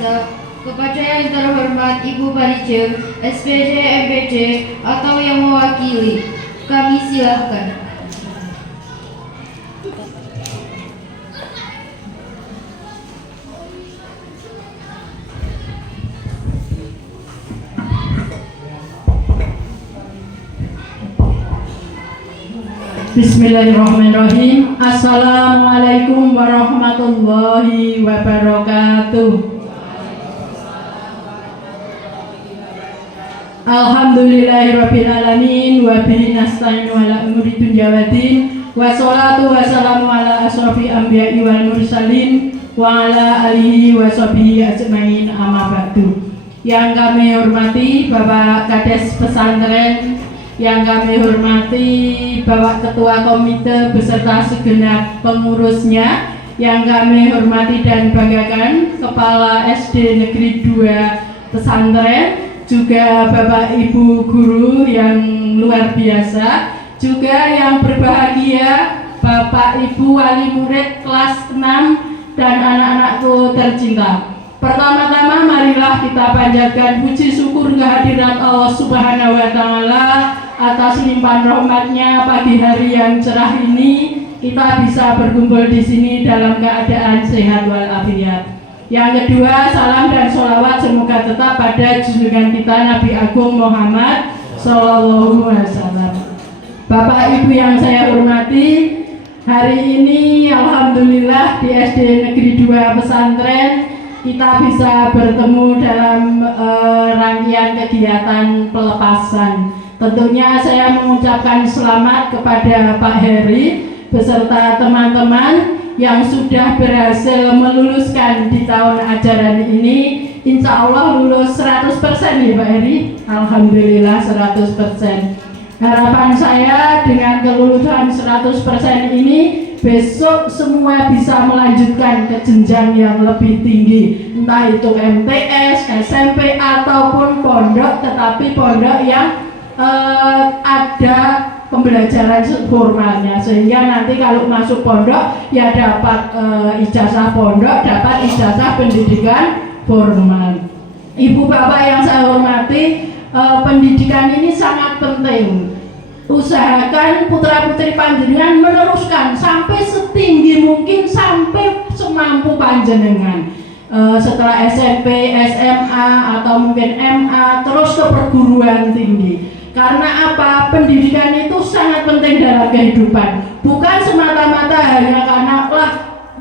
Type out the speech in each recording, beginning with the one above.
kepada yang terhormat Ibu Panitia, SPD, MPD, atau yang mewakili, kami silakan. Bismillahirrahmanirrahim. Assalamualaikum warahmatullahi wabarakatuh. Alhamdulillahirrabbilalamin. Wa bihi nasta'inu ala umuri dunya waddin. Wassalatu wassalamu ala asrofil anbiya'i wal mursalin wa ala alihi wa sahbihi ajmain, amma ba'du. Yang kami hormati Bapak Kades Pesantren, yang kami hormati Bapak Ketua Komite beserta segenap pengurusnya, yang kami hormati dan banggakan Kepala SD Negeri 2 Pesantren, juga Bapak Ibu Guru yang luar biasa, juga yang berbahagia Bapak Ibu Wali Murid kelas 6 dan anak-anakku tercinta. Pertama-tama marilah kita panjatkan puji syukur kehadirat Allah Subhanahu wa Ta'ala atas limpahan rahmatnya. Pagi hari yang cerah ini kita bisa berkumpul di sini dalam keadaan sehat walafiat. Yang kedua, salam dan sholawat semoga tetap pada junjungan kita Nabi Agung Muhammad Sallallahu Alaihi Wasallam. Bapak Ibu yang saya hormati, hari ini alhamdulillah di SD Negeri 2 Pesantren kita bisa bertemu dalam rangkaian kegiatan pelepasan. Tentunya saya mengucapkan selamat kepada Pak Heri beserta teman-teman yang sudah berhasil meluluskan di tahun ajaran ini. Insya Allah lulus 100% ya Pak Heri. Alhamdulillah 100%. Harapan saya dengan kelulusan 100% ini besok semua bisa melanjutkan ke jenjang yang lebih tinggi, entah itu MTS, SMP ataupun pondok, tetapi pondok yang ada pembelajaran formalnya, sehingga nanti kalau masuk pondok ya dapat ijazah pondok, dapat ijazah pendidikan formal. Ibu bapak yang saya hormati, pendidikan ini sangat penting. Usahakan putra-putri panjenengan meneruskan sampai setinggi mungkin, sampai semampu panjenengan. Setelah SMP, SMA atau mungkin MA terus ke perguruan tinggi. Karena apa? Pendidikan itu sangat penting dalam kehidupan. Bukan semata-mata hanya karena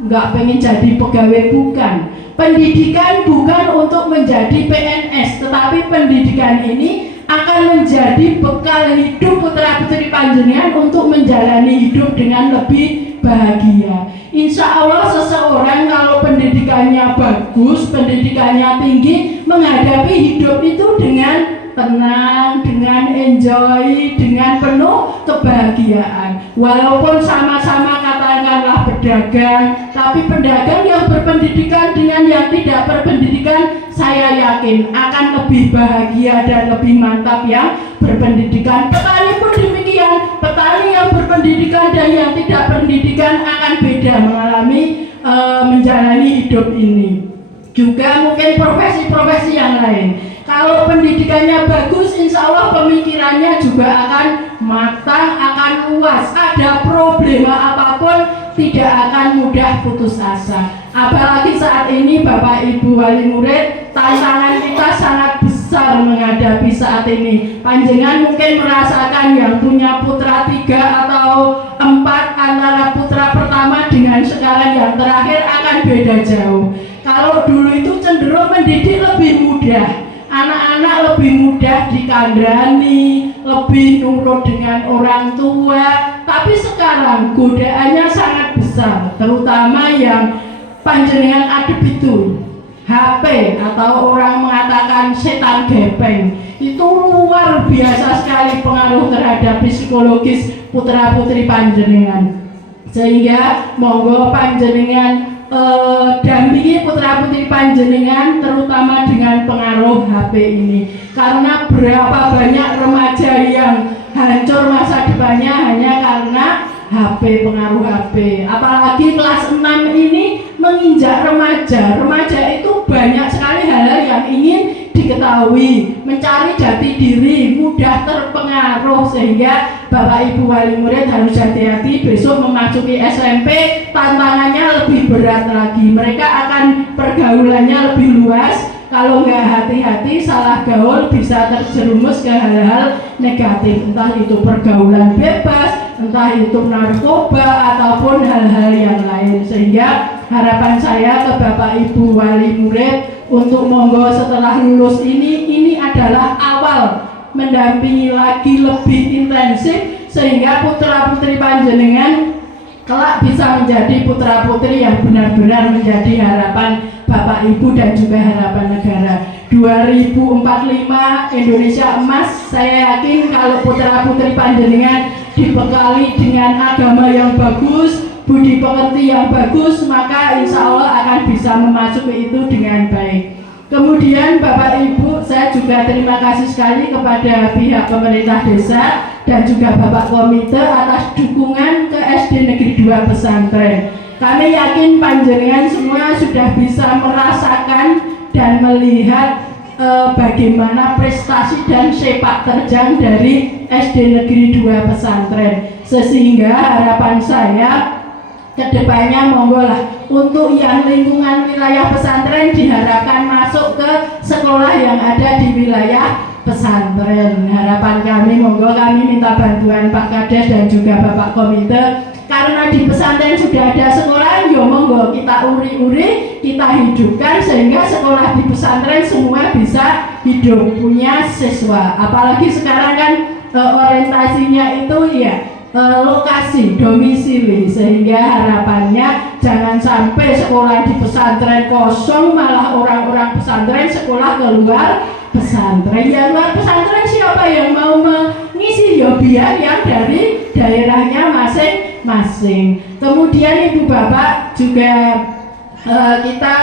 nggak pengen jadi pegawai, bukan. Pendidikan bukan untuk menjadi PNS, tetapi pendidikan ini akan menjadi bekal hidup putra-putri panjenengan untuk menjalani hidup dengan lebih bahagia. Insya Allah seseorang kalau pendidikannya bagus, pendidikannya tinggi, menghadapi hidup itu dengan tenang, dengan enjoy, dengan penuh kebahagiaan. Walaupun sama-sama katakanlah berdagang, tapi pedagang yang berpendidikan dengan yang tidak berpendidikan, saya yakin akan lebih bahagia dan lebih mantap yang berpendidikan. Petani pun demikian, petani yang berpendidikan dan yang tidak berpendidikan akan beda mengalami menjalani hidup ini. Juga mungkin profesi-profesi yang lain. Kalau pendidikannya bagus, insya Allah pemikirannya juga akan matang, akan luas. Ada problema apapun tidak akan mudah putus asa. Apalagi saat ini Bapak Ibu Wali Murid, tantangan kita sangat besar menghadapi saat ini. Panjenengan mungkin merasakan yang punya putra 3 atau 4, antara putra pertama dengan sekarang yang terakhir akan beda jauh. Kalau dulu itu cenderung mendidik lebih mudah, anak-anak lebih mudah dikandani, lebih nurut dengan orang tua. Tapi sekarang godaannya sangat besar, terutama yang panjenengan adep itu HP atau orang mengatakan setan gepeng. Itu luar biasa sekali pengaruh terhadap psikologis putra-putri panjenengan. Sehingga monggo panjenengan dampingi putra-putri panjenengan terutama dengan pengaruh HP ini. Karena berapa banyak remaja yang hancur masa depannya hanya karena HP, pengaruh HP. Apalagi kelas 6 ini menginjak remaja. Remaja itu banyak sekali hal-hal yang ingin diketahui, mencari jati diri, mudah terpengaruh, sehingga Bapak Ibu wali murid harus hati-hati besok memasuki SMP, tantangannya lebih berat lagi. Mereka akan pergaulannya lebih luas. Kalau nggak hati-hati, salah gaul bisa terjerumus ke hal-hal negatif, entah itu pergaulan bebas, entah itu narkoba ataupun hal-hal yang lain. Sehingga harapan saya ke Bapak Ibu wali murid untuk monggo setelah lulus ini adalah awal mendampingi lagi lebih intensif, sehingga putra putri panjenengan kelak bisa menjadi putra putri yang benar-benar menjadi harapan Bapak Ibu dan juga harapan negara. 2045 Indonesia emas. Saya yakin kalau putra putri panjenengan dibekali dengan agama yang bagus, budi pekerti yang bagus, maka insya Allah akan bisa memasuki itu dengan baik. Kemudian Bapak Ibu, saya juga terima kasih sekali kepada pihak pemerintah desa dan juga Bapak Komite atas dukungan ke SD Negeri 2 Pesantren. Kami yakin panjenengan semua sudah bisa merasakan dan melihat bagaimana prestasi dan sepak terjang dari SD Negeri 2 Pesantren. Sehingga harapan saya kedepannya monggo lah untuk yang lingkungan wilayah pesantren diharapkan masuk ke sekolah yang ada di wilayah pesantren. Harapan kami monggo kami minta bantuan Pak Kades dan juga Bapak Komite, karena di pesantren sudah ada sekolah, yo monggo kita uri-uri, kita hidupkan sehingga sekolah di pesantren semua bisa hidup, punya siswa. Apalagi sekarang kan orientasinya itu ya lokasi domisili, sehingga harapannya jangan sampai sekolah di pesantren kosong, malah orang-orang pesantren sekolah keluar pesantren. Ya luar pesantren siapa yang mau mengisi, ya biar yang dari daerahnya masing-masing. Kemudian Ibu Bapak juga kita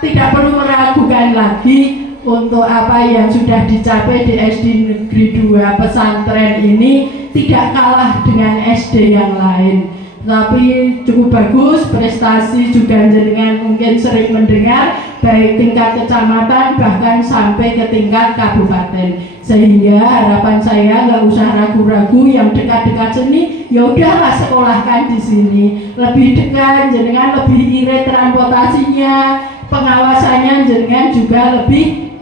tidak perlu meragukan lagi untuk apa yang sudah dicapai di SD Negeri 2 Pesantren ini tidak kalah dengan SD yang lain, tapi cukup bagus prestasi juga. Jenengan mungkin sering mendengar baik tingkat kecamatan bahkan sampai ke tingkat kabupaten, sehingga harapan saya nggak usah ragu-ragu yang dekat-dekat sini, ya udahlah sekolahkan di sini, lebih dekat, jenengan lebih irit transportasinya, pengawasannya jenengan juga lebih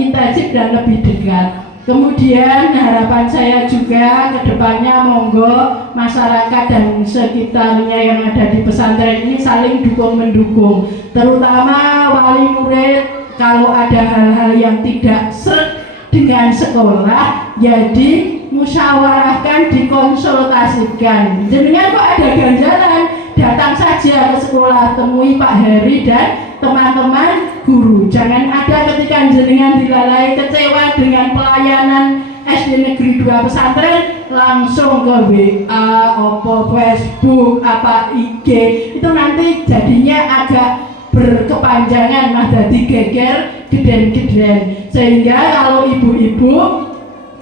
intensif dan lebih dekat. Kemudian harapan saya juga kedepannya monggo masyarakat dan sekitarnya yang ada di pesantren ini saling dukung-mendukung, terutama wali murid. Kalau ada hal-hal yang tidak seret dengan sekolah, jadi musyawarahkan, dikonsultasikan. Jenengan kok ada ganjalan, datang saja ke sekolah, temui Pak Heri dan teman-teman guru. Jangan ada ketika jenengan dilalai kecewa dengan pelayanan SD Negeri 2 Pesantren langsung ke WA, Facebook, IG, itu nanti jadinya agak berkepanjangan, mah jadi geger, geden-geden. Sehingga kalau ibu-ibu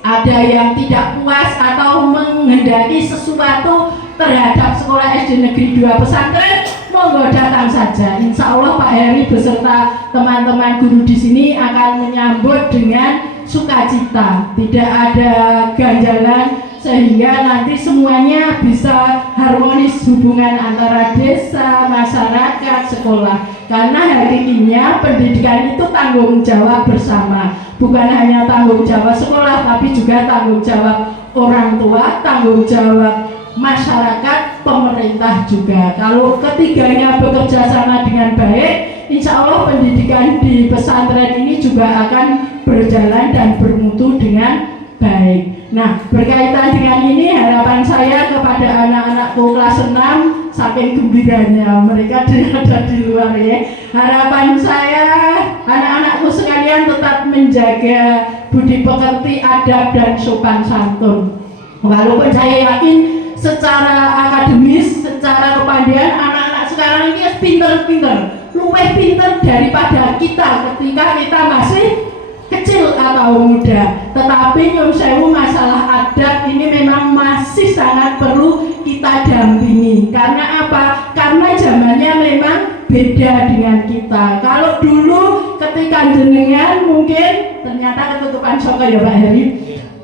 ada yang tidak puas atau menghendaki sesuatu terhadap sekolah SD Negeri 2 Pesantren, monggo datang saja. Insya Allah Pak Heri beserta teman-teman guru di sini akan menyambut dengan sukacita, tidak ada ganjalan, sehingga nanti semuanya bisa harmonis hubungan antara desa, masyarakat, sekolah. Karena hakikinya pendidikan itu tanggung jawab bersama, bukan hanya tanggung jawab sekolah, tapi juga tanggung jawab orang tua, tanggung jawab masyarakat, pemerintah juga. Kalau ketiganya bekerja sama dengan baik, insya Allah pendidikan di pesantren ini juga akan berjalan dan bermutu dengan baik. Nah, berkaitan dengan ini harapan saya kepada anak-anakku kelas 6, saking gembiranya mereka ada di luar ya. Harapan saya anak-anakku sekalian tetap menjaga budi pekerti, adab dan sopan santun. Walaupun saya yakin secara akademis, secara kepandaian anak-anak sekarang ini pinter-pinter, luwih pinter daripada kita ketika kita masih kecil atau muda. Tetapi nyun sewu, masalah adab ini memang masih sangat perlu kita dampingi. Karena apa? Karena zamannya memang beda dengan kita. Kalau dulu ketika jenengan mungkin ternyata ketutupan soko ya Pak Heri.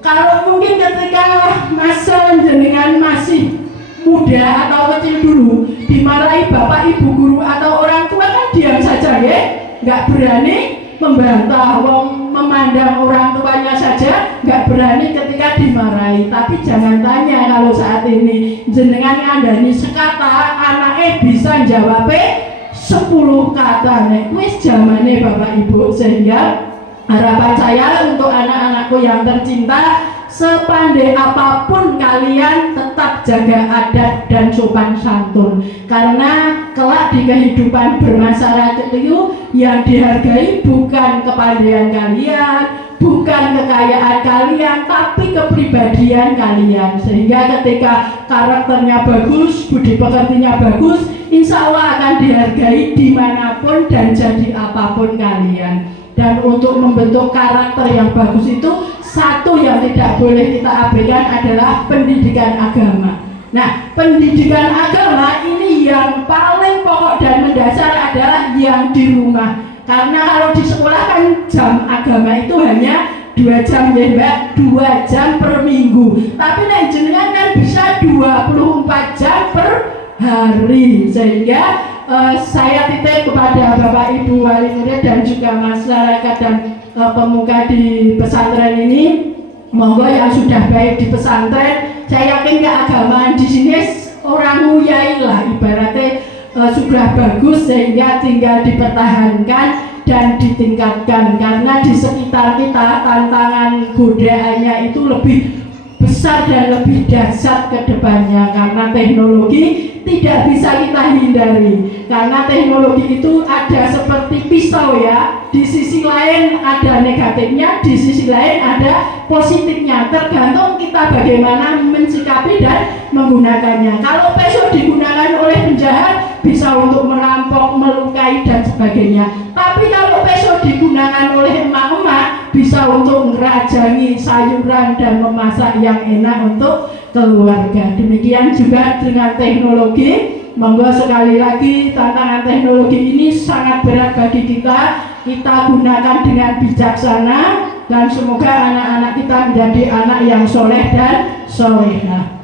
Kalau mungkin ketika masa jenengan masih muda atau kecil dulu, dimarahi bapak ibu guru atau orang tua kan diam saja ya, nggak berani membantah, memandang orang tuanya saja nggak berani ketika dimarahi. Tapi jangan tanya kalau saat ini jenengan ngandani sekata anaknya bisa jawab 10 kata nih, wis zamane bapak ibu. Sehingga harapan saya untuk anak-anakku yang tercinta, sepandai apapun kalian tetap jaga adat dan sopan santun, karena kelak di kehidupan bermasyarakat itu yang dihargai bukan kepandaian kalian, bukan kekayaan kalian, tapi kepribadian kalian. Sehingga ketika karakternya bagus, budi pekertinya bagus, insya Allah akan dihargai dimanapun dan jadi apapun kalian. Dan untuk membentuk karakter yang bagus itu, satu yang tidak boleh kita abaikan adalah pendidikan agama. Nah, pendidikan agama ini yang paling pokok dan mendasar adalah yang di rumah. Karena kalau di sekolah kan jam agama itu hanya 2 jam ya Mbak, 2 jam per minggu. Tapi nek jenengan kan bisa 24 jam per hari. Sehingga saya titip kepada Bapak Ibu wali murid dan juga masyarakat dan pemuka di pesantren ini, monggo yang sudah baik di pesantren, saya yakin keagamaan di sini orang nguyai lah, ibaratnya sudah bagus, sehingga tinggal dipertahankan dan ditingkatkan. Karena di sekitar kita tantangan godaannya itu lebih besar dan lebih dahsyat ke depannya, karena teknologi tidak bisa kita hindari. Karena teknologi itu ada seperti pisau ya, di sisi lain ada negatifnya, di sisi lain ada positifnya, tergantung kita bagaimana mensikapi dan menggunakannya. Kalau pisau digunakan oleh penjahat bisa untuk merampok, melukai dan sebagainya. Tapi kalau pisau digunakan oleh emak-emak bisa untuk ngerajangi sayuran dan memasak yang enak untuk keluarga. Demikian juga dengan teknologi. Monggo sekali lagi, tantangan teknologi ini sangat berat bagi kita. Kita gunakan dengan bijaksana dan semoga anak-anak kita menjadi anak yang soleh dan solehah.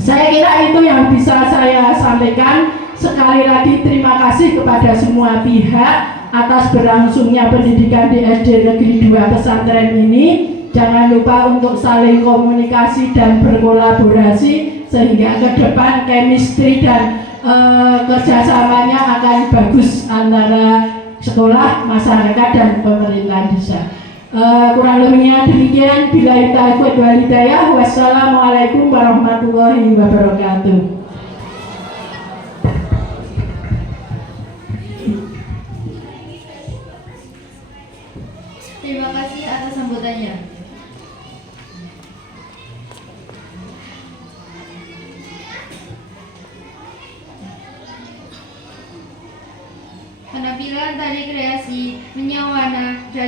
Saya kira itu yang bisa saya sampaikan. Sekali lagi terima kasih kepada semua pihak atas berlangsungnya pendidikan di SD Negeri 2 pesantren ini. Jangan lupa untuk saling komunikasi dan berkolaborasi sehingga ke depan chemistry dan kerjasamanya akan bagus antara sekolah, masyarakat dan pemerintah desa. Kurang lebihnya demikian. Billahi taufiq wal hidayah. Wassalamualaikum warahmatullahi wabarakatuh. Terima kasih atas sambutannya. Penampilan tari kreasi menyawana dari